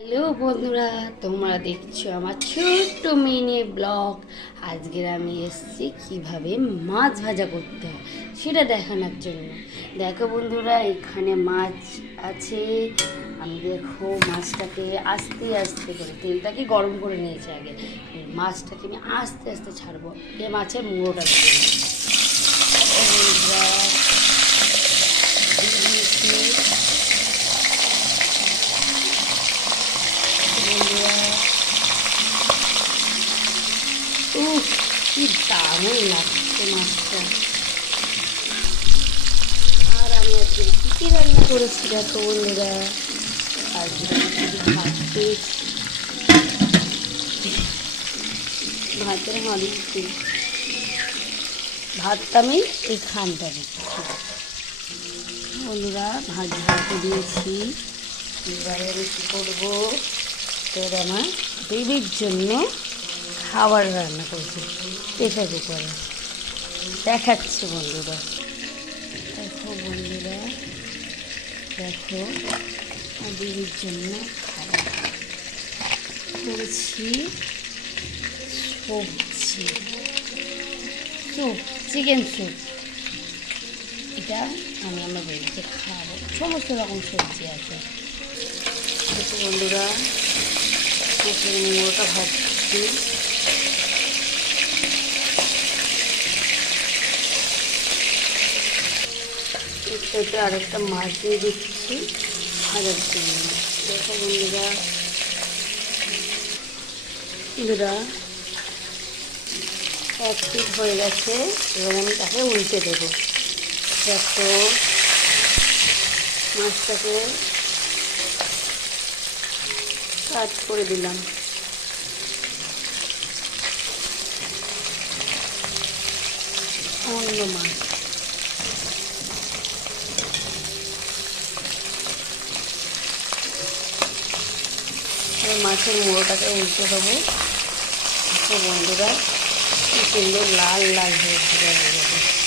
Hello বন্ধুরা, তোমরা দেখছো আমার ছোট্ট মিনি ব্লগ। আজকের আমি এসেছি কিভাবে মাছ ভাজা করতে হয় সেটা দেখানোর জন্য। দেখো বন্ধুরা, এখানে মাছ আছে। আমি দেখো মাছটাকে আস্তে আস্তে করে তেলটাকে গরম করে নিয়েছি আগে। মাছটাকে আমি আস্তে আস্তে ছাড়বো। এ মাছের মুড়োটা দিয়ে বন্ধুরা দিয়ে দিয়েছি। উফ, কি দারুণ লাগছে মাছটা। আর আমি আজকে কী কী রান্না করেছি দেখো বন্ধুরা। আজকে আমি শুধু ভাত পেয়েছি, ভাতের হাঁড়িতে ভাতটা আমি এখানটা দিচ্ছি বন্ধুরা। ভাত ঝাড়তে দিয়েছি। এবারে আমি কী করবো, তোর আমার বেবির জন্য খাবার রান্না করছি প্রেশার কুকারে। দেখাচ্ছি বন্ধুরা। দেখো বন্ধুরা, দেখো বেবির জন্য খাবার করেছি। সবজি স্যুপ, চিকেন স্যুপ। এটা আমি আমার বেবিকে খাবো। সমস্ত রকম সবজি আছে। দেখো বন্ধুরা, মুড়োটা ভাজছি। এর সাথে আরেকটা মাছ দিয়ে দিচ্ছি ভাজার জন্য। দেখো বন্ধুরা, এক পিঠ হয়ে গেছে। এবার আমি তাকে উল্টে দেবো। দেখো মাছটাকে কাট করে দিলাম। অন্য মাছ মাছের মুড়োটাকে উল্টে দেবো। বন্ধুরা কি সুন্দর লাল লাল হয়ে যাবে।